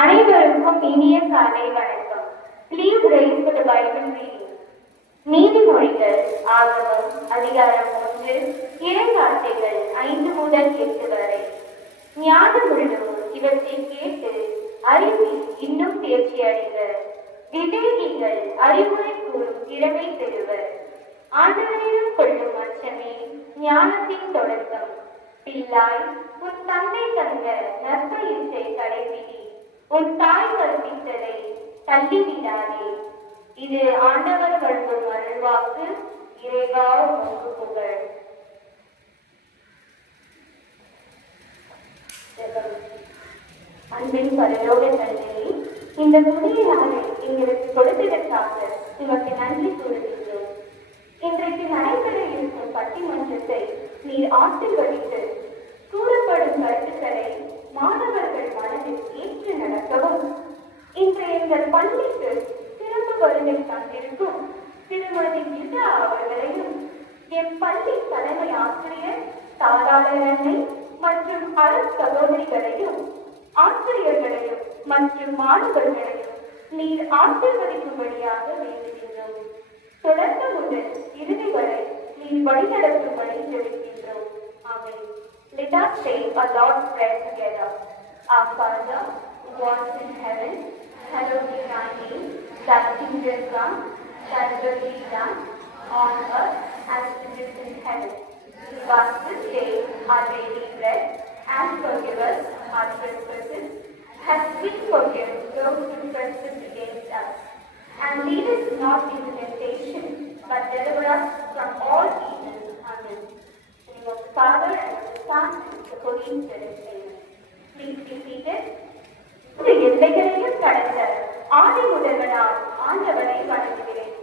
அனைவருக்கும் இனிய காலை வணக்கம். Please raise for the Bible reading. நீதிமொழிகள் ஆகமம் அதிகாரம் 1 இறைவார்த்தைகள் 5 முதல் 8 வரை. ஞானமுள்ளோர் இவற்றை கேட்டு அறிவில் இன்னும் தேர்ச்சி அடைவர். விவேகிகள் அறிவுரை கூறும் திறமை பெறுவர். ஆண்டவரிடம் கொள்ளும் அச்சமே ஞானத்தின் தொடக்கம். பிள்ளாய், உன் தந்தை தந்த நற்பயிற்றை கடைபிடி. உன் தாய் கற்பித்ததை தள்ளிவிடாதே. இது ஆண்டவர் வழங்கும் அருள்வாக்கு. இறைவா உமக்கு புகழ். அன்பின் பரலோக தந்தையே, இந்த புதிய நாளை எங்களுக்கு கொடுத்ததற்காக உமக்கு நன்றி கூறுகின்றோம். இன்றைக்கு நடைபெற இருக்கும் பட்டிமன்றத்தை நீர் ஆசீர்வதித்து கூறப்படும் கருத்துக்களை மாணவர்கள் மனதில் ஏற்று நடக்கவும், இன்று எங்கள் பள்ளிக்கு சிறப்பு வருகை தந்திருக்கும் திருமதி கீதா அவர்களையும், என் பள்ளி தலைமை ஆசிரியர் தாராளர் அன்னை மற்றும் அரசு சகோதரிகளையும், ஆசிரியர்களையும் மற்றும் மாணவர்களையும் நீர் ஆசீர்வதிக்கும்படியாக வேண்டுகின்றோம். தொடர்ந்து முதல் இறுதி வரை நீர் வழிநடத்தும்படி ஜெபிக்கின்றோம். ஆமென். Let us say a Lord's Prayer together. Our Father, who art in heaven, hallowed be thy name. Thy kingdom come, thy will be done, on earth as it is in heaven. Give us this day our daily bread, and forgive us our trespasses, as we forgive those who trespass against us. And lead us not into temptation, but deliver us from all evil. Amen. In the name of the Father, and of the Son, and of the Holy Spirit. Amen. Please be seated. எல்லைகளையும் கடந்த ஆதி முதல்வனால் ஆண்டவரை வணங்குகிறேன்.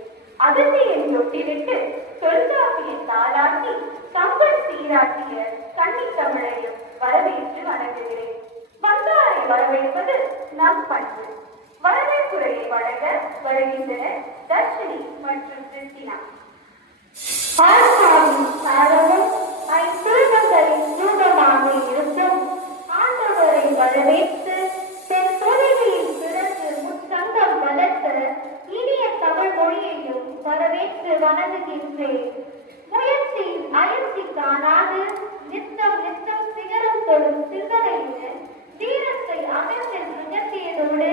அகத்தியை தொட்டிவிட்டு தொல்காப்பியை தாளாட்டி கம்பன் சீராட்டிய கன்னித் தமிழையும் வரவேற்று வணங்குகிறேன். வந்தாரை வரவேற்பது நம் பண்பு. வரவேற்புரையை வழங்க வருகின்றனர் தர்ஷினி மற்றும் கிறிஸ்டினா. இருக்கும் ஆண்டவரை வரவேற்று தென் தொலைவில் பிறகு முச்சங்கம் வளர்த்த இனிய தமிழ் மொழியையும் வரவேற்று வணங்குகின்றேன். முயற்சியில் அயற்சி காணாது நித்தம் நித்தம் சிகரம் தொடும் சிந்தனையுடன் தீரத்தை அகற்றில் நிகழ்த்தியதோடு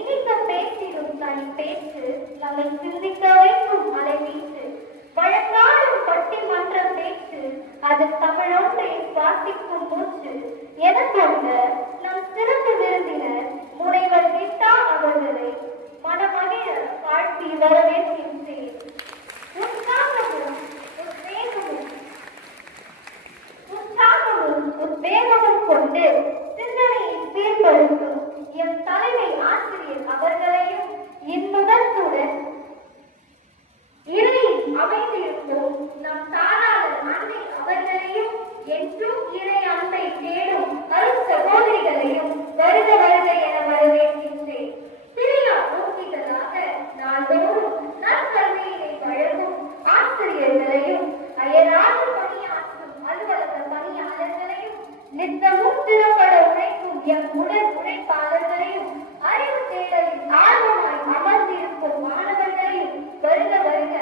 இனிக்க பேச்சிடும் தனி பேச்சு நம்மை சிந்திக்க வைக்கும் அலைவீச்சு வழக்காடும் பட்டிமன்ற பேச்சு அது தமிழொன்றை சுவாசிக்கும் மூச்சு என கொண்ட நம் சிறப்பு விருந்தினர் முனைவர் கீதா அவர்களை மனமகிழ வாழ்த்தி வரவேற்கின்றேன். உத்வேகமும் கொண்டு சிந்தனையை சீர்படுத்தும் எம் தலைமை ஆசிரியர் அவர்களையும் இன்முகத்துடன் இடையில் அமைந்திருக்கும் நம் தாராளர் அன்னை அவர்களையும் என்றும் இறை அன்பை தேடும் அருள் சகோதரிகளையும் வருக வருக என வரவேற்கின்றேன். பிரியா மூர்த்திகளாக நாள்தோறும் நற்கல்வியினை வழங்கும் ஆசிரியர்களையும் அயராது பணியாற்றும் அலுவலக பணியாளர்களையும் நித்தமும் திறப்பட உழைக்கும் எம் உடல் உழைப்பாளர்களையும் அறிவு தேடலில் ஆர்வமாய் அமர்ந்திருக்கும் மாணவர்களையும் வருக வருக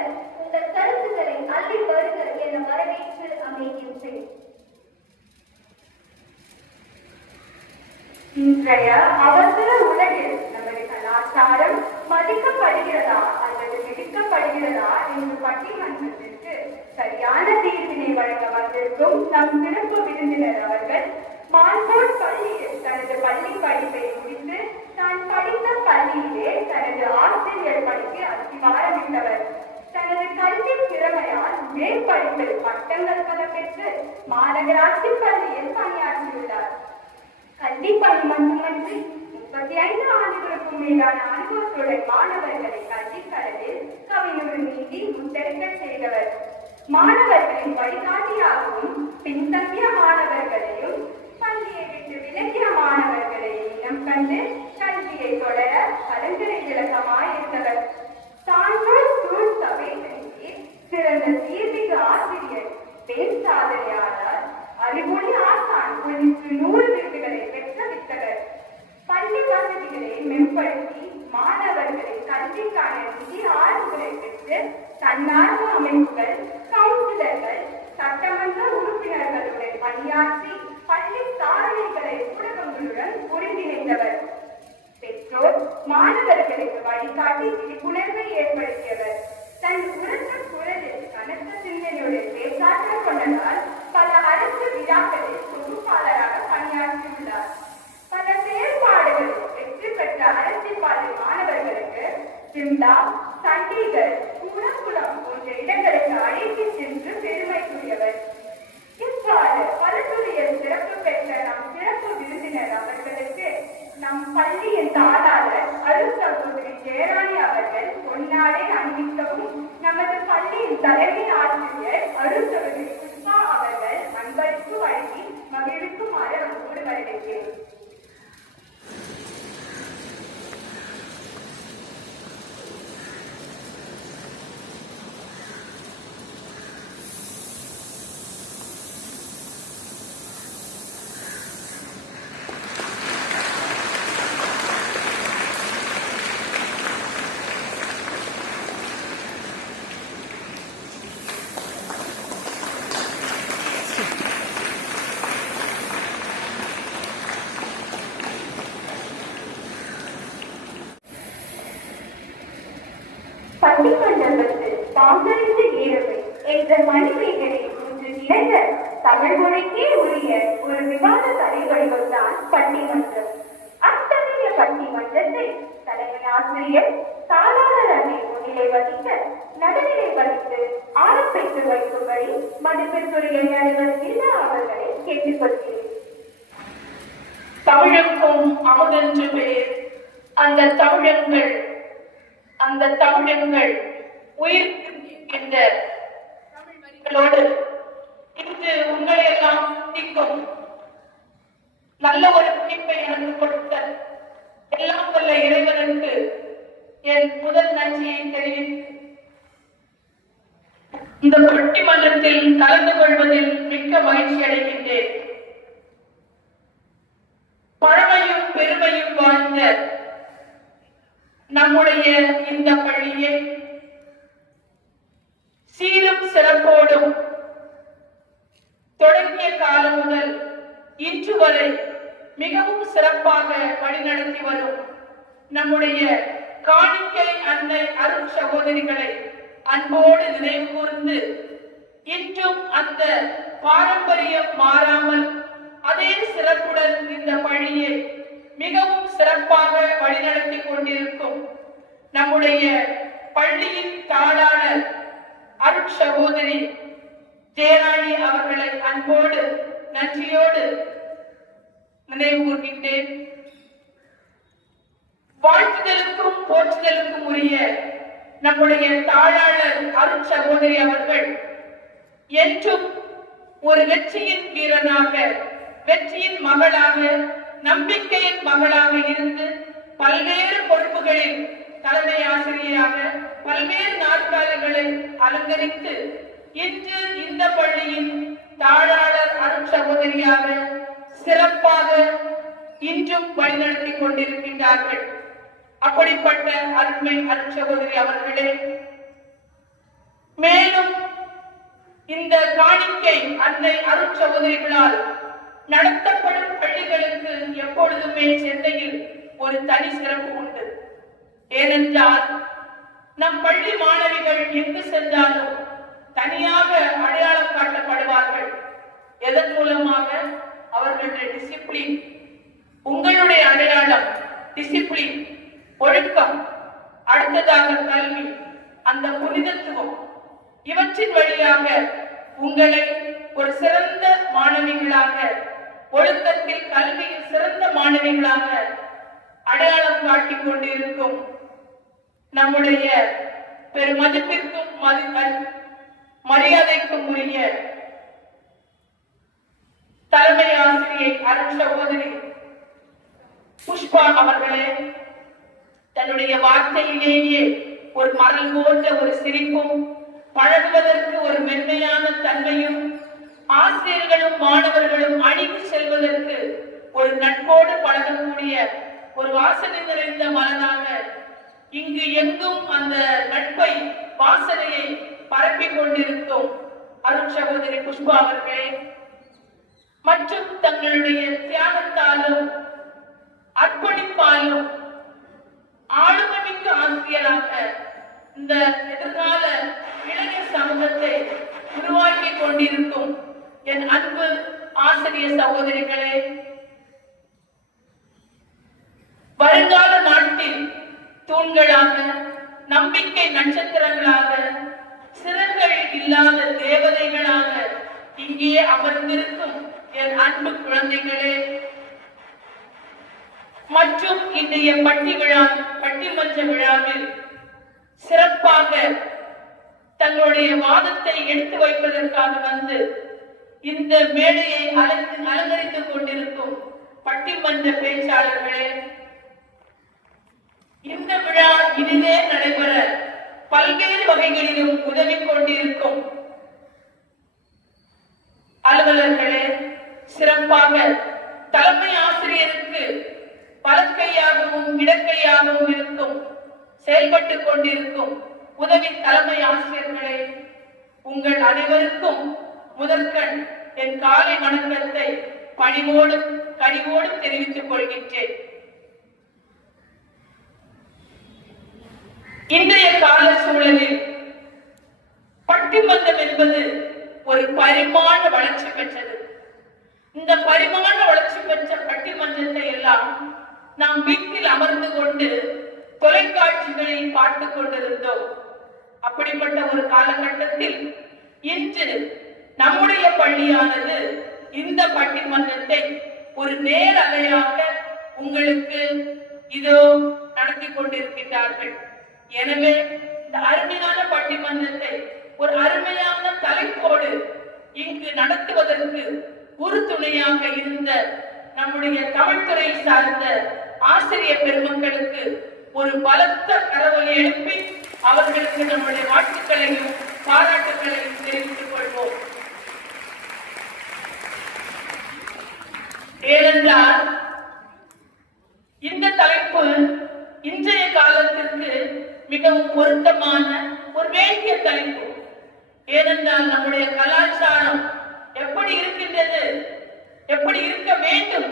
உங்கள் கருத்துக்களை அள்ளி வருக என வரவேற்று அமைகின்றேன். இன்றைய அவசர உலகில் நமது கலாச்சாரம் மதிக்கப்படுகிறதா அல்லது மிதிக்கப்படுகிறதா என்று பட்டிமன்றத்திற்கு சரியான தீர்வினை வழங்க வந்திருக்கும் நம் சிறப்பு விருந்தினர் அவர்கள் மான்போர்ட் பள்ளியில் தனது பள்ளி படிப்பை முடித்து தான் படித்த பள்ளியிலே தனது ஆசிரியர் பணிக்கு அஸ்திவாரமிட்டவர். தனது கல்வி திறமையால் மேற்படிப்பில் பட்டங்கள் பல பெற்று மாநகராட்சி பள்ளியில் பணியாற்றியுள்ளார். கல்வி பணி மட்டுமன்றி 35 ஆண்டுகளுக்கும் மேலான அனுபவத்துடன் மாணவர்களை கல்வி கடலில் கவிஞர் நீதி முத்தெடுக்க செய்தவர். மாணவர்களின் வழிகாட்டியாகவும் பின்தங்கிய மாணவர்களையும் பள்ளியை விட்டு விலகிய மாணவர்களையும் இனம் கண்டு கல்வியை தொடர கலங்கரை விளக்கமாயிருந்தவர். சான்றோர் சூழ் சபை சிறந்த சீர்மிகு ஆசிரியர், பெண் சாதனையாளர், அறிவொளி ஆசான் உள்ளிட்ட 100 விருதுகளை பெற்ற வித்தகர். பள்ளி வசதிகளை அமைப்புகள், கவுன்சிலர்கள், சட்டமன்ற உறுப்பினர்களுடன் பணியாற்றி பள்ளி சாதனைகளை ஊடகங்களுடன் ஒருங்கிணைந்தவர். பெற்றோர் மாணவர்களுக்கு வழிகாட்டி விழிப்புணர்வை ஏற்படுத்தியவர். தன் உரத்த குரலில் கனத்த சிந்தனையுடன் பேச்சாற்றல் கொண்டதால் பல அரசு விழாக்களில் தொகுப்பாளராக பணியாற்றியுள்ளார். பல செயல்பாடுகளில் வெற்றி பெற்ற அரசியல் பாதை மாணவர்களுக்கு சிம்லா, சண்டிகர், கூடங்குளம் போன்ற இடங்களுக்கு அழைத்து சென்று பெருமைக்குரியவர். இவ்வாறு பல துறையில் சிறப்பு பெற்ற நம் சிறப்பு விருந்தினர் அவர்களுக்கு நம் பள்ளியின் தாளாளர் அருட்சகோதரி ஜெயராணி அவர்கள் பொன்னாடை அணிவிக்கவும், நமது பள்ளியின் தலைமை ஆசிரியர் அருட்சகோதரி புஷ்பா அவர்கள் அன்பளிப்பு வழங்கி மகிழ்விக்குமாறு அன்போடு வரவேற்கிறேன். பட்டிமன்றத்தில் பாங்கறிந்து ஏறுமை என்ற மணிமேகலை ஒன்று நிறைந்த தமிழ் மொழிக்கே உரிய ஒரு விவாத தடை வடிவம்தான் பட்டிமன்றம். அத்தகைய பட்டிமன்றத்தை தலைமை ஆசிரியர் தாளாளர் அன்னை முன்னிலை வகிக்க நடுநிலை வகித்து ஆரம்பித்து வைக்கும்படி மதிப்பிற்குரிய நடுவர் இல்லா அவர்களை கேட்டுக்கொள்கிறேன். தமிழுக்கும் அமுதென்று பெயர். அந்த தமிழங்கள் உயிர் என்ற தமிழ் வரிகளோடு இன்று உங்களை எல்லாம் சிந்திக்கும் நல்ல ஒரு குறிப்பை எனக்கு கொடுத்த எல்லாம் வல்ல இறைவனுக்கு என் முதல் நன்றியை தெரிவித்து இந்த பட்டிமன்றத்தில் கலந்து கொள்வதில் மிக்க மகிழ்ச்சி அடைகின்றேன். பழமையும் பெருமையும் வாழ்ந்த நம்முடைய இந்த பள்ளியை சீரும் சிறப்போடும் தொடங்கிய காலம் முதல் இன்று வரை மிகவும் சிறப்பாக வழிநடத்தி வரும் நம்முடைய காணிக்கை அன்னை அருள் சகோதரிகளை அன்போடு நினைவு கூர்ந்து இன்றும் அந்த பாரம்பரியம் மாறாமல் அதே சிறப்புடன் இந்த பள்ளியை மிகவும் சிறப்பாக வழிநடத்தி கொண்டிருக்கும் நம்முடைய பள்ளியின் தாளாளர் அருட்சகோதரி ஜெயராணி அவர்களை அன்போடு நன்றியோடு நினைவு கூர்கின்றேன். வாழ்த்துதலுக்கும் போற்றுதலுக்கும் உரிய நம்முடைய தாளாளர் அருட்சகோதரி அவர்கள் என்றும் ஒரு வெற்றியின் வீரனாக, வெற்றியின் மகளாக, நம்பிக்கையின் மகளாக இருந்து பல்வேறு பொறுப்புகளில் தலைமை ஆசிரியராக பல்வேறு நாற்காலிகளை அலங்கரித்து இன்று இந்த பள்ளியின் தாளாளர் அருட்சகோதரியாக சிறப்பாக இன்றும் வழிநடத்தி கொண்டிருக்கின்றார்கள். அப்படிப்பட்ட அருமை அருட்சகோதரி அவர்களே, மேலும் இந்த காணிக்கை அன்னை அருட்சகோதரிகளால் நடத்தப்படும் பள்ளிகளுக்கு எப்பொழுதுமே சென்னையில் ஒரு தனி சிறப்பு உண்டு. ஏனென்றால் நம் பள்ளி மாணவிகள் எங்கு சென்றாலும் தனியாக அடையாளம் காட்டப்படுவார்கள். எதன் மூலமாக? அவர்களுடைய டிசிப்ளின். உங்களுடைய அடையாளம் டிசிப்ளின், ஒழுக்கம், அடுத்ததாக கல்வி, அந்த புனிதத்துவம், இவற்றின் வழியாக உங்களை ஒரு சிறந்த மாணவிகளாக, ஒழுக்கத்தில் கல்வியில் சிறந்த மாணவிகளாக அடையாளம் காட்டிக் கொண்டிருக்கும் நம்முடைய பெருமதிப்பிற்கும் மரியாதைக்கும் உரிய தலைமை ஆசிரியை அருட்சகோதரி புஷ்பா அவர்களே, தன்னுடைய வார்த்தையிலேயே ஒரு மரல் போன்ற ஒரு சிரிப்பும், பழகுவதற்கு ஒரு மென்மையான தன்மையும், ஆசிரியர்களும் மாணவர்களும் அணிக்கு செல்வதற்கு ஒரு நட்போடு பழகக்கூடிய ஒரு வாசனை நிறைந்த மனதாக இங்கு எங்கும் அந்த நட்பை, வாசனையை பரப்பிக் கொண்டிருக்கும் அருட்சகோதரி புஷ்பா அவர்களே மற்றும் தங்களுடைய தியாகத்தாலும் அர்ப்பணிப்பாலும் ஆளுமைமிக்க ஆசிரியராக இந்த எதிர்கால இளைஞர் சமூகத்தை உருவாக்கி கொண்டிருக்கும் என் அன்பு ஆசிரியர் சகோதரிகளே, வருங்கால நாட்டில் தூண்களாக, நம்பிக்கை நட்சத்திரங்களாக, சிறர்கள் இல்லாத தேவதைகளாக இங்கே அமர்ந்திருக்கும் என் அன்பு குழந்தைகளே மற்றும் இன்றைய பட்டிமன்ற விழாவில் சிறப்பாக தங்களுடைய வாதத்தை எடுத்து வைப்பதற்காக வந்து இந்த மேடையை அலங்கரித்துக் கொண்டிருக்கும் பட்டிமன்ற பேச்சாளர்களே, இந்த விழா இனிதே நடைபெற பல்வேறு வகைகளிலும் உதவி கொண்டிருக்கும் அலுவலர்களே, சிறப்பாக தலைமை ஆசிரியருக்கு வலக்கையாகவும் இடக்கையாகவும் இருக்கும் செயல்பட்டுக் கொண்டிருக்கும் உதவி தலைமை ஆசிரியர்களே, உங்கள் அனைவருக்கும் முதற்கண் என் காலை வணக்கத்தை கனிவோடும் தெரிவித்துக் கொள்கின்றேன். இன்றைய கால சூழலில் பட்டிமன்றம் என்பது ஒரு பரிமாண வளர்ச்சி பெற்றது. இந்த பரிமாண வளர்ச்சி பெற்ற பட்டிமன்றத்தை எல்லாம் நாம் வீட்டில் அமர்ந்து கொண்டு தொலைக்காட்சிகளில் பார்த்துக் கொண்டிருந்தோம். அப்படிப்பட்ட ஒரு காலகட்டத்தில் இன்று நம்முடைய பள்ளியானது இந்த பட்டிமன்றத்தை ஒரு நேரலையாக உங்களுக்கு இதோ நடத்தி கொண்டிருக்கின்றார்கள். எனவே இந்த அருமையான பட்டிமன்றத்தை ஒரு அருமையான தலைப்போடு இங்கு நடத்துவதற்கு உறுதுணையாக இருந்த நம்முடைய தமிழ்துறை சார்ந்த ஆசிரியர் பெருமக்களுக்கு ஒரு பலத்த கரவொலி எழுப்பி அவர்களுக்கு நம்முடைய வாழ்த்துக்களையும் பாராட்டுகளையும் தெரிவித்துக் கொள்வோம். ஏனென்றால் இந்த தலைப்பு இன்றைய காலத்திற்கு மிகவும் பொருத்தமான ஒரு வேண்டிய தலைப்பு. ஏனென்றால் நம்முடைய கலாச்சாரம் எப்படி இருக்கின்றது, எப்படி இருக்க வேண்டும்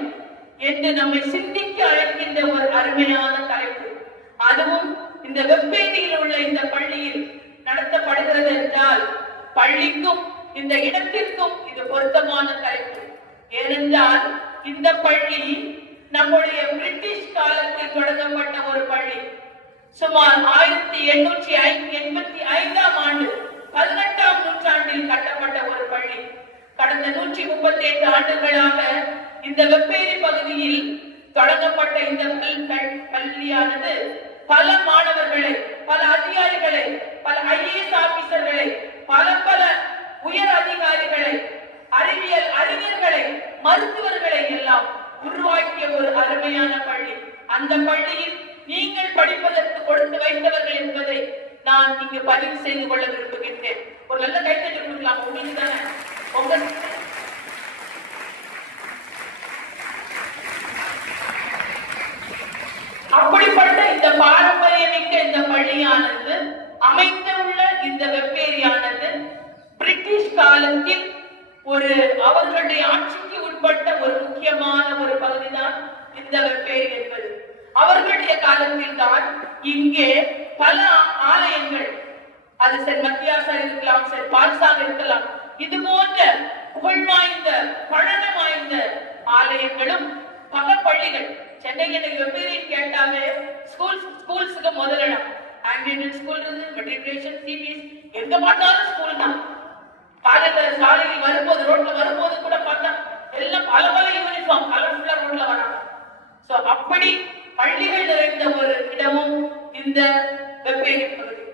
என்று நம்மை சிந்திக்க அழைக்கின்ற ஒரு அருமையான தலைப்பு. அதுவும் இந்த வெப்பேரியில் உள்ள இந்த பள்ளியில் நடத்தப்படுகிறது என்றால் பள்ளிக்கும் இந்த இடத்திற்கும் இது பொருத்தமான தலைப்பு. ஏனென்றால் இந்த பள்ளி நம்முடைய பிரிட்டிஷ் காலத்தில் தொடங்கப்பட்ட ஒரு பள்ளி. சுமார் 1885ஆம் ஆண்டு 18ஆம் நூற்றாண்டில் கட்டப்பட்ட ஒரு பள்ளி. கடந்த 138 ஆண்டுகளாக இந்த வெப்பேரி பகுதியில் தொடங்கப்பட்ட இந்த பள்ளியானது பல மாணவர்களை, பல அதிகாரிகளை, பல IAS ஆபீசர்களை, பல உயர் அதிகாரிகளை, அறிஞர்களை, மருத்துவர்களை எல்லாம் உருவாக்கிய ஒரு அருமையான பள்ளி. அந்த பள்ளியில் நீங்கள் படிப்பதற்கு கொடுத்து வைத்தவர்கள் என்பதை நான் இங்கு பதிவு செய்து கொள்ள விரும்புகின்றேன். ஒரு நல்ல கைத்தட்டி கொடுக்கலாம். உங்களுக்கு தானே அப்படிப்பட்ட இந்த பாரம்பரியமிக்க இந்த பள்ளியானது அமைந்துள்ள இந்த வெப்பேரியானது பிரிட்டிஷ் காலத்தில் ஒரு அவர்களுடைய ஆட்சிக்கு உட்பட்ட ஒரு முக்கியமான ஒரு பகுதிதான் இந்த வெப்பேரி என்பது. அவர்களுடைய காலத்தில் தான் இங்கே பல ஆலயங்கள், அது சென்ட் மத்தியாசா இருக்கலாம், சென்ட் பால்சாக இருக்கலாம், இது போன்ற புகழ்வாய்ந்த பழனம் வாய்ந்த ஆலயங்களும் பல பள்ளிகள். சென்னையில் வெவ்வேறு கேட்டாலே ஸ்கூல்ஸுக்கு முதலிடம். ஆங்கிலியன் ஸ்கூல் இருந்து மெட்ரிகுலேஷன், சிபிஎஸ், எங்க பார்த்தாலும் ஸ்கூல் தான். சாலையில் வரும்போது, ரோட்ல வரும்போது கூட பார்த்தா எல்லாம் பல யூனிஃபார்ம் கலர்ஃபுல்லா ரோட்ல வராங்க. சோ அப்படி பள்ளிகள் நிறைந்த ஒரு இடமும் இந்த வெப்பேரி பகுதி.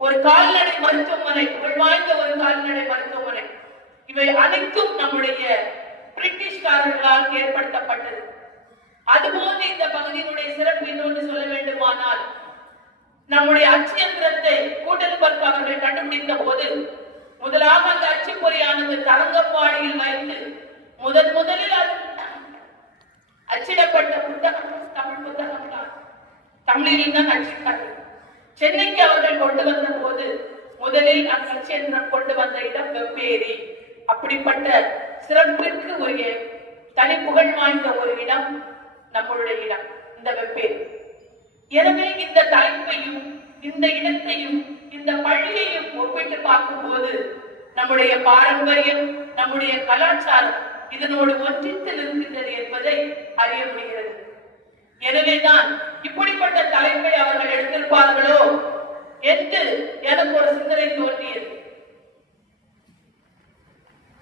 ஒரு கால்நடை மருத்துவமனை, புகழ்வாய்ந்த ஒரு கால்நடை மருத்துவமனை, இவை அனைத்தும் நம்முடைய பிரிட்டிஷ்காரர்களால் ஏற்படுத்தப்பட்டது. அதுபோன்று இந்த பகுதியினுடைய சிறப்பு இன்னொன்று சொல்ல வேண்டுமானால், நம்முடைய அச்சு எந்திரத்தை கூட்டல்பர்க் அவர்கள் கண்டுபிடித்த போது முதலாக அந்த அச்சுப்பொறியானது தரங்கம்பாடியில் வைத்து முதலில் அது அச்சிடப்பட்ட புத்தகம் தமிழ் புத்தகம் தான், தமிழில் தான் அச்சிட்டார்கள். சென்னைக்கு அவர்கள் கொண்டு வந்த போது முதலில் அச்சேந்திரம் கொண்டு வந்த இடம் வெப்பேரி. அப்படிப்பட்ட சிறப்பிற்கு உரிய தனிப்புகழ் வாய்ந்த ஒரு இடம் நம்மளுடைய இடம் இந்த வெப்பேரி. எனவே இந்த தலைப்பையும் இந்த இடத்தையும் இந்த பள்ளியையும் ஒப்பிட்டு பார்க்கும்போது நம்முடைய பாரம்பரியம், நம்முடைய கலாச்சாரம் இதனோடு ஒன்றித்து இருக்கின்றது என்பதை அறிய முடிகிறது. எனவேதான் இப்படிப்பட்ட தலைப்பை அவர்கள் எடுத்திருப்பார்களோ என்று எனக்கு ஒரு சிந்தனை தோன்றியது.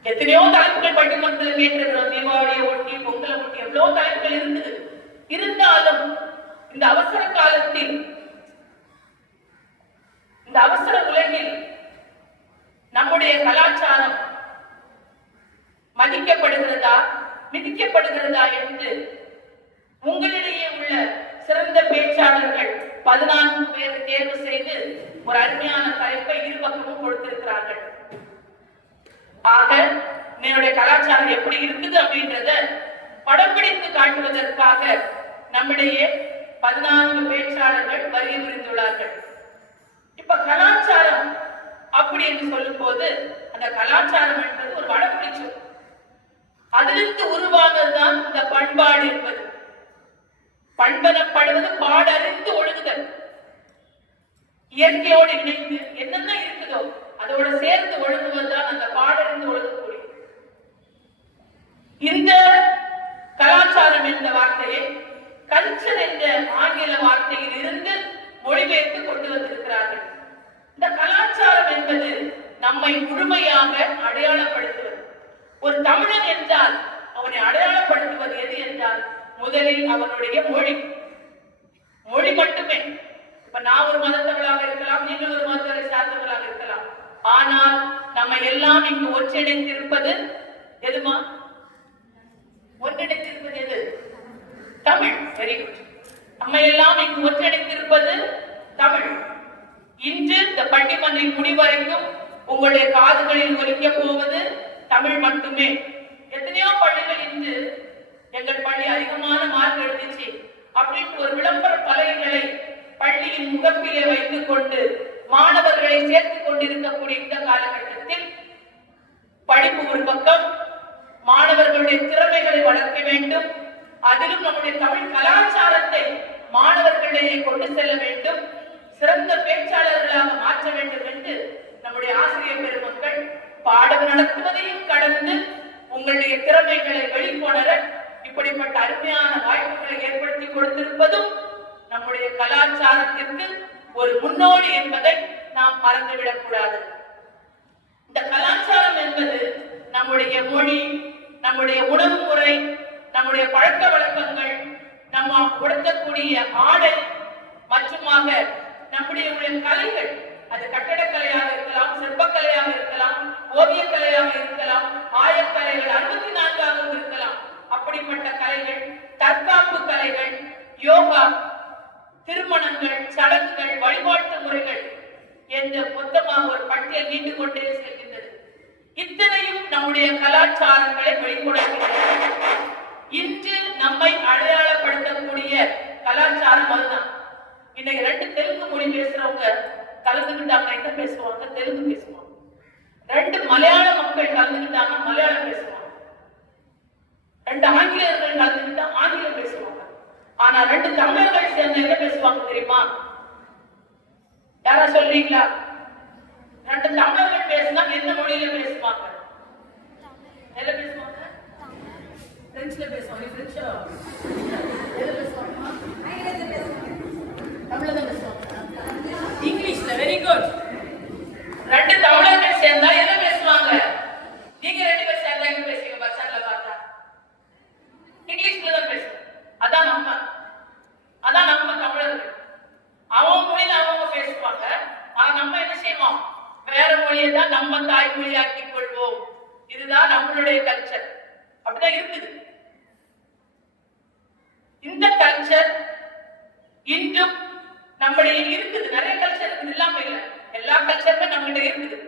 எத்தனையோ தலைப்புகள் பட்டிமன்றத்தில் கேட்டிருக்கிறோம். தீபாவளியை ஒட்டி, பொங்கலை ஒட்டி எவ்வளவு தலைப்புகள் இருக்குது. இருந்தாலும் இந்த அவசர காலத்தில், இந்த அவசர உலகில் நம்முடைய கலாச்சாரம் மதிக்கப்படுகிறதா மிதிக்கப்படுகிறதா என்று உங்களிடையே உள்ள சிறந்த பேச்சாளர்கள் 14 பேர் தேர்வு செய்து ஒரு அருமையான தலைப்பை இருபக்கமும் கொடுத்திருக்கிறார்கள். ஆக என்னுடைய கலாச்சாரம் எப்படி இருக்குது அப்படின்றத படம் பிடித்து காட்டுவதற்காக நம்முடைய 14 பேச்சாளர்கள் வருகை புரிந்துள்ளார்கள். இப்ப கலாச்சாரம் அப்படி என்று சொல்லும் போது அந்த கலாச்சாரம் என்பது ஒரு வடமொழி சொல். அதிலிருந்து உருவானதுதான் இந்த பண்பாடு என்பது. பண்பனப்படுவது பாடறிந்து ஒழுகுதல். இயற்கையோடு இணைந்து என்னென்ன இருக்குதோ அதோட சேர்ந்து ஒழுகுவதுதான் அந்த பாடறிந்து ஒழுகக்கூடிய. இந்த கலாச்சாரம் என்ற வார்த்தையை கல்ச்சர் என்ற ஆங்கில வார்த்தையில் இருந்து மொழிபெயர்த்து கொண்டு வந்திருக்கிறார்கள். இந்த கலாச்சாரம் என்பது நம்மை முழுமையாக அடையாளப்படுத்துவது. ஒரு தமிழன் என்றால் அவனை அடையாளப்படுத்துவது எது என்றால் முதலில் அவனுடைய மொழி. மொழி மட்டுமே. இப்ப நான் ஒரு மதத்தவர்களாக இருக்கலாம், நீங்கள் ஒரு மதத்தை சார்ந்தவர்களாக இருக்கலாம். ஆனால் நம்ம எல்லாம் இங்கு ஒன்றிணைந்திருப்பது எதுமா? ஒன்றிணைந்திருப்பது எது? தமிழ். Very good. நம்ம எல்லாம் இங்கு ஒன்றிணைந்திருப்பது தமிழ். இன்று இந்த பட்டிமன்றின் முடிவரைக்கும் உங்களுடைய காதுகளில் ஒலிக்க போவது தமிழ் மட்டுமே. எத்தனையோ பள்ளிகள் இன்று எங்கள் பள்ளி அதிகமான மார்க் எடுத்துச்சு அப்படின்னு ஒரு விளம்பர பலகைகளை பள்ளியின் முகப்பிலே வைத்துக் கொண்டு மாணவர்களை சேர்த்துக் கொண்டிருக்கக்கூடிய இந்த காலகட்டத்தில் படிப்பு ஒரு பக்கம், மாணவர்களுடைய திறமைகளை வளர்க்க வேண்டும். அதிலும் நம்முடைய தமிழ் கலாச்சாரத்தை மாணவர்களிடையே கொண்டு செல்ல வேண்டும், சிறந்த பேச்சாளர்களாக மாற்ற வேண்டும் என்று நம்முடைய ஆசிரியர் பெருமக்கள் பாடம் நடத்துவதையும் கடந்து உங்களுடைய திறமைகளை வெளிக்கொணர இப்படிப்பட்ட அருமையான வாய்ப்புகளை ஏற்படுத்தி கொடுத்திருப்பதும் நம்முடைய கலாச்சாரத்திற்கு ஒரு முன்னோடி என்பதை நாம் மறந்துவிடக் கூடாது. இந்த கலாச்சாரம் என்பது நம்முடைய மொழி, நம்முடைய உணவு முறை, நம்முடைய பழக்க வழக்கங்கள், நம்ம கொடுக்கக்கூடிய ஆடை மற்றுமாக நம்முடைய கலைகள், அது கட்டடக்கலையாக இருக்கலாம், சிற்பக்கலையாக இருக்கலாம், ஓவியக்கலையாக இருக்கலாம், ஆயக்கலைகள் 64ஆகவும் இருக்கலாம். அப்படிப்பட்ட கலைகள், தற்காப்பு கலைகள், யோகா, திருமணங்கள், சடங்குகள், வழிபாட்டு முறைகள் என்று மொத்தமாக ஒரு பட்டியல் நீண்டு கொண்டே செல்கின்றது. இத்தனையும் நம்முடைய கலாச்சாரங்களை வெளிக்கொணர்கின்றன. இன்று நம்மை அடையாளப்படுத்தக்கூடிய கலாச்சாரம் அதுதான். இன்னைக்கு 2 தெலுங்கு மொழி பேசுறவங்க கலந்துக்கிட்டாங்க, என்ன பேசுவாங்க? தெலுங்கு பேசுவாங்க. 2 மலையாள மக்கள் கலந்துக்கிட்டாங்க, மலையாளம் பேசுவாங்க. 2 ஆங்கிலேயர்கள் கலந்துக்கிட்டா ஆங்கிலம் பேசுவாங்க. ஆனா 2 தமிழர்கள் சேர்ந்து என்ன பேசுவாங்க தெரியுமா? யாரா சொல்றீங்களா? 2 தமிழர்கள் பேசினா என்ன மொழியில பேசுவாங்க? என்ன பேசுவாங்க? பிரெஞ்சுல பேசுவாங்க. பிரெஞ்சா? எதுல பேசுவாங்க? தமிழ்ல தான் பேசுவாங்க. இங்கிலீஷ்ல. Very good. 2 தமிழர்கள் சேர்ந்தா என்ன பேசுவாங்க? நீங்க 2 பேர் சேர்ந்தா என்ன பேசுவீங்க? பஸ் ஸ்டாண்ட்ல பார்த்தா இங்கிலீஷ்ல தான் பேசுவோம். அதான் நம்ம தமிழர்கள். அவங்க மொழியில அவங்க பேசுவாங்க. ஆனா நம்ம என்ன செய்வோம்? வேற மொழியை தான் நம்ம தாய்மொழியாக்கிக் கொள்வோம். இதுதான் நம்மளுடைய கல்ச்சர். அப்படிதான் இருக்குது. இந்த கல்ச்சர் இன்றும் நம்முடைய இருக்குது. நிறைய கல்ச்சர் இருக்குது, இல்லாம இல்லை. எல்லா கல்ச்சருமே நம்மகிட்ட இருக்குது.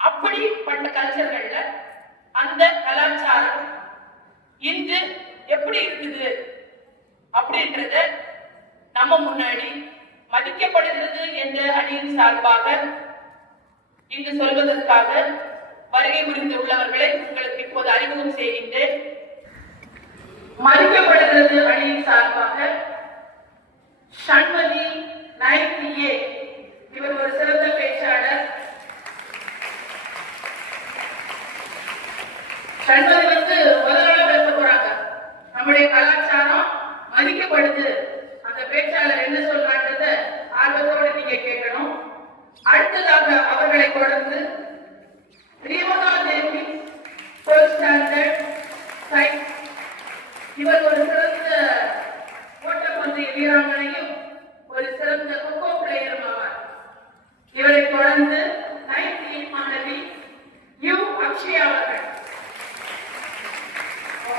அப்படிப்பட்ட கல்ச்சர்கள்ல அந்த கலாச்சாரம் இன்று எப்படி இருக்குது அப்படின்றத நம்ம முன்னாடி மதிக்கப்படுகிறது என்ற அணியின் சார்பாக இங்கு சொல்வதற்காக வருகை புரிந்து உள்ளவர்களை உங்களுக்கு இப்போது அறிமுகம் செய்கின்றேன். மதிக்கப்படுகிறது அணியின் சார்பாக ஷண்மதி 9th A. இவர் ஒரு சிறந்த பேச்சாளர். ஷண்மதி முதல்ல பேச போறாங்க. நம்முடைய கலாச்சாரம் மதிக்கப்படுது, அந்த பேச்சாளர் என்ன சொல்றான்றத ஆர்வத்தோடு நீங்க கேட்கணும். அடுத்ததாக அவர்களை தொடர்ந்து ரீமகா தேவி 12th standard சயின்ஸ். இவர் ஒரு சிறந்த ஓட்டப்பந்தய வீராங்கனையும் ஒரு சிறந்த கொக்கோ பிளேயரும் ஆவார். இவரை தொடர்ந்து 9th A மாணவி யு அக்ஷயா அவர்கள்.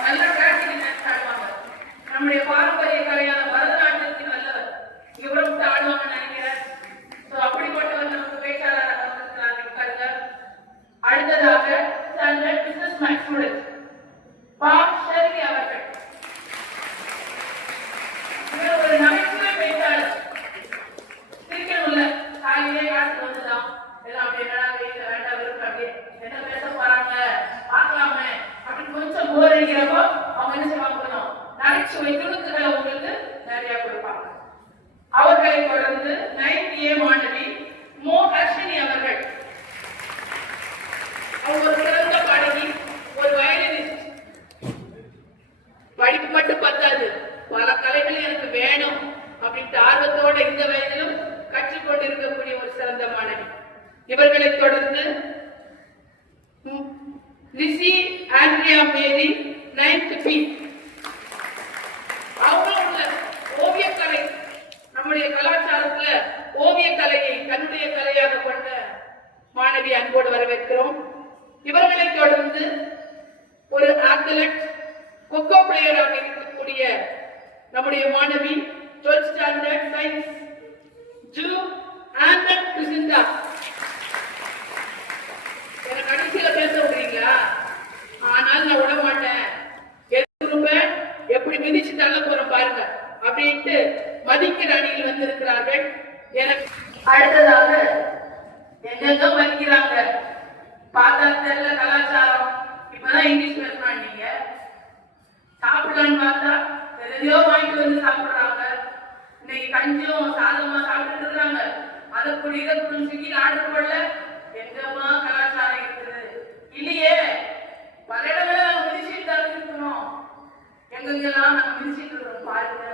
நல்ல பிராக்டிகல் டான்ஸ் ஆடுவாங்க. நம்முடைய பாரம்பரிய கலையான பரதநாட்டியத்தின் வல்லவர். இவரும் ஆடுவாங்க நினைக்கிறேன். அப்படிப்பட்டவர் நமக்கு பேச்சாளராக வந்திருக்கிறாங்க. அடுத்ததாக standard business maths student Shirley அவர்கள். இவர் ஒரு நகைச்சுவை பேச்சாளர். சிரிக்கணும்ல, காலையிலே காசு வந்துதான் எல்லாம் அப்படியே வேண்டாம் இருக்கு, அப்படியே என்ன பேச போறாங்க பார்க்கலாமே அப்படின்னு கொஞ்சம் போர் அடிக்கிறப்போ அவங்க என்ன செய்வாங்க, நகைச்சுவை துணுக்குகளை உங்களுக்கு நிறைய கொடுப்பாங்க. அவர்களை தொடர்ந்து 9th A மாணவி மோ ஹர்ஷினி அவர்கள். அவங்க ஒரு சிறந்த பாடகி, ஒரு வயலினிஸ்ட். படிப்பு மட்டும் பத்தாது, பல கலைகள் எனக்கு வேணும் அப்படின்ட்டு ஆர்வத்தோட இந்த வயதிலும் கற்றுக்கொண்டிருக்கக்கூடிய ஒரு சிறந்த மாணவி. இவர்களை தொடர்ந்து லிசி ஆண்ட்ரியா மேரி 9th B. அவங்களும் ஓவியக்கலை, நம்முடைய கலாச்சாரத்துல ஓவிய கலையை தன்னுடைய கலையாக கொண்ட மாணவி அன்போடு வரவேற்கிறோம். இவர்களை தொடர்ந்து ஒரு அத்லட், கொக்கோ பிளேயராக இருக்கக்கூடிய நம்முடைய மாணவி 12th standard சயின்ஸ் ஜூ ஆண்டன் கிருஷ்ணா. எனக்கு கடைசியில பேச விடுறீங்களா? ஆனால் நான் விட மாட்டேன், எப்படி மிதிச்சு தள்ள போறோம் பாருங்க அப்படின்ட்டு மதிக்கிற அணியில் வந்திருக்கிறார்கள். எனக்கு அடுத்ததாக எங்கெங்க மதிக்கிறாங்க பார்த்தா தெரியல. கலாச்சாரம் இப்பதான் இங்கிலீஷ் பேசுறாங்க. நீங்க சாப்பிடலான்னு பார்த்தா எதையோ வாங்கிட்டு வந்து சாப்பிடுறாங்க. இன்னைக்கு கஞ்சும் சாதமா சாப்பிட்டு இருக்கிறாங்க. அதை கூட இதை புரிஞ்சுக்கி ஆர்டர் போடல. எங்கம்மா கலாச்சாரம் இருக்குது இல்லையே. பல இடங்களில் நாங்க மிதிச்சுட்டு தான் இருக்கணும். எங்கெங்கெல்லாம் நாங்க மிதிச்சுட்டு இருக்கிறோம் பாருங்க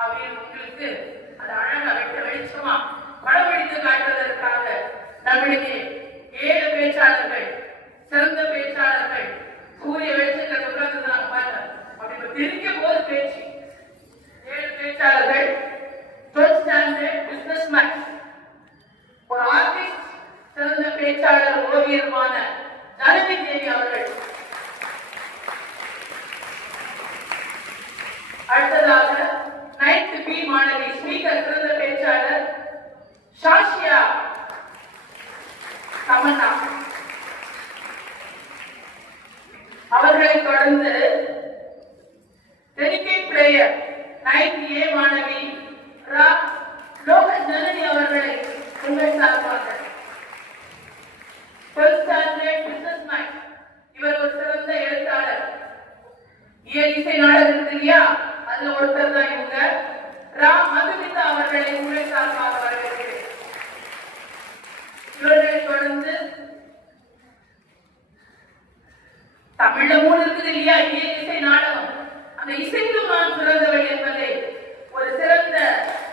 அப்படின்னு உங்களுக்கு அது அழகா வெளிச்சமா படம்பிடித்து காட்டுவதற்காக நம்மளுக்கு 7 பேச்சாளர்கள், சிறந்த பேச்சாளர்கள் சூரிய வெளிச்சத்தை உட்கார்ந்துருந்தாங்க பாருங்க. அப்படி தெரிஞ்ச போது பேச்சு 7 பேச்சாளர்கள் 12th standard பிசினஸ் மேக்ஸ். ஒரு ஆர்டிஸ்ட், சிறந்த பேச்சாளர், ஓவியருமான தனவி தேவி அவர்கள். அடுத்ததாக 9th B மாணவி ஸ்பீக்கர், சிறந்த பேச்சாளர் ஷாஷியா தமன்னா. அவர்களை தொடர்ந்து டெலிகேட் பிளேயர் 9th A மாணவி லோகன் ஜனனி அவர்களை உங்கள் சார்பாக 12th standard பிசினஸ் மேக்ஸ். இவர் ஒரு சிறந்த எழுத்தாளர். இசை நாடகம் இருக்கு இல்லையா, அதுல ஒருத்தர் தான் இவங்க. மதுமிதா அவர்களை உங்கள் சார்பாக வரவேற்கிறேன். இவர்களை தொடர்ந்து தமிழ்ல 3 இருக்குது இல்லையா, இசை நாடகம். அந்த இசைக்கும் நான் சிறந்தவள் என்பதை ஒரு சிறந்த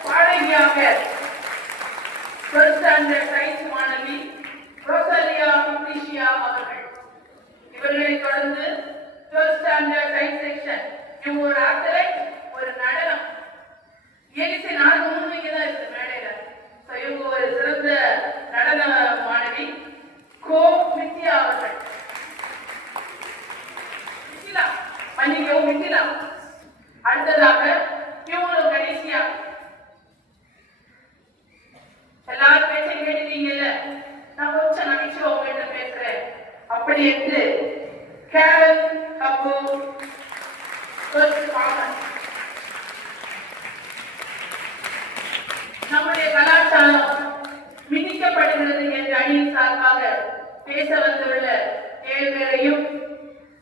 பாடகியாக 12th standard சயின்ஸ் மாணவி ரோசாலியா பிரிஷியா அவர்கள். இவர்களை தொடர்ந்து 12th standard சயின்ஸ் செக்ஷன். இவங்க ஒரு அத்லட், ஒரு நடனம், இயலிசை நாடகம் முன்வைக்க தான் இருக்கு மேடையில. இவங்க ஒரு சிறந்த நடன மாணவி கோ மித்யா அவர்கள். மித்திலா. அடுத்ததாக இவங்களும் கடைசியா எல்லாரும் பேச்ச கேட்டுட்டீங்கல்ல, நான் கொஞ்சம் நகைச்சுவை உங்ககிட்ட பேசுறேன் அப்படி என்று கேரல் கபூர்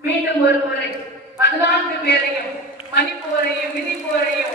மீண்டும் ஒரு முறை 14 பேரையும் மணிப்போரையும் விதிப்போரையும்